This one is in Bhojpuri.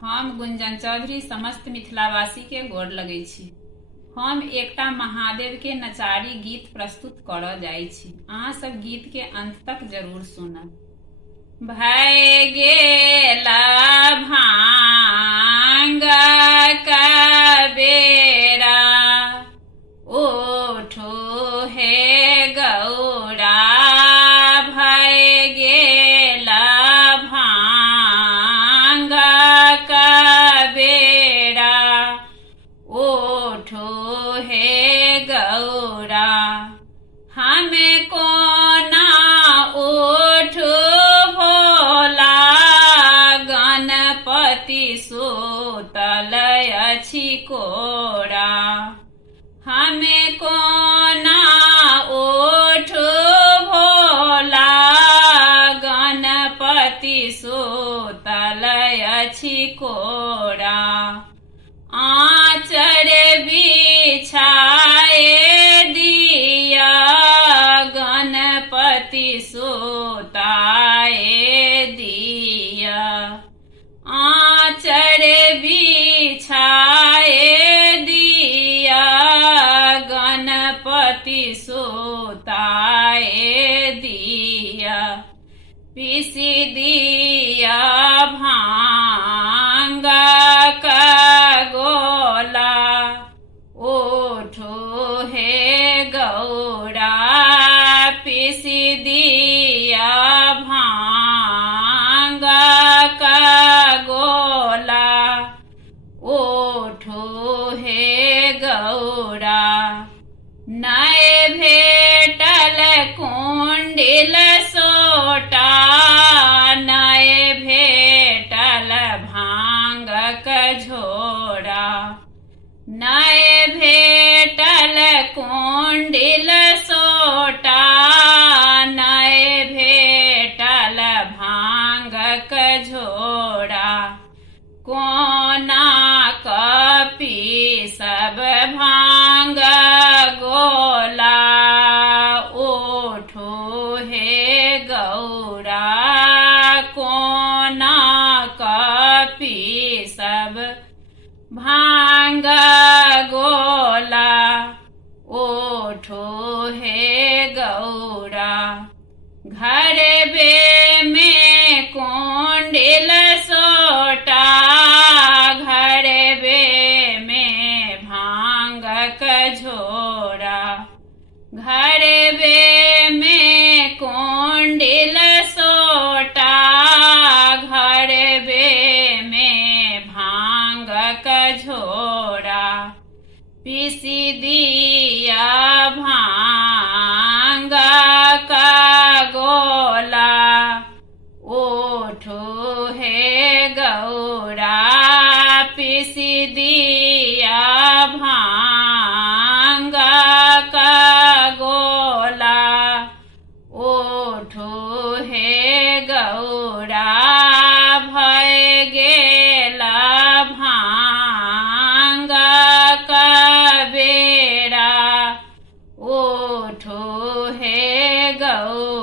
हम गुंजन चौधरी समस्त मिथिलावासी के गोर लगै छी। हम एकटा महादेव के नचारी गीत प्रस्तुत करऽ जाइ छी। अहाँ सब गीत के अंत तक जरूर सुनब। भय गेला भांग का बेरा, उठो हे गौरा। भय गेला भांग का बेरा, उठो हे गौरा। हमें कोना उठो भोला, गणपति सुतल अछि कोरा। हमें कोना उठो भोला, गणपति सुतल अछि कोरा। आचर बिछाए दिया, गणपति सुताए दिया। आचर बिछाए दिया, गणपति सुताए दिया। पीसी दिया भांग का गोला, उठो हे गौरा। पीसी दिया भांग का गोला, उठो हे गौरा। नए भेटल कुंडिल सोटा, नए भेटल भांग का झोरा। नए भेटल कुंडिल सोटा, नए भेटल भांग का झोरा। कोना कपी सब भांग गोला, उठो हे गौरा। कोना कपी सब भांग गोला, उठो हे गौरा। घर बे में कुंडिल सोटा, घर बे में भांग का झोरा। घर बे में कुंडिल सोटा, घर बे में भांग का झोरा। पीसी दिया भांग का गोला, उठो हे गौरा। पीसी दिया भांग का गोला, उठो हे गौरा। भय गेला भांग का बेरा, उठो हे गौरा।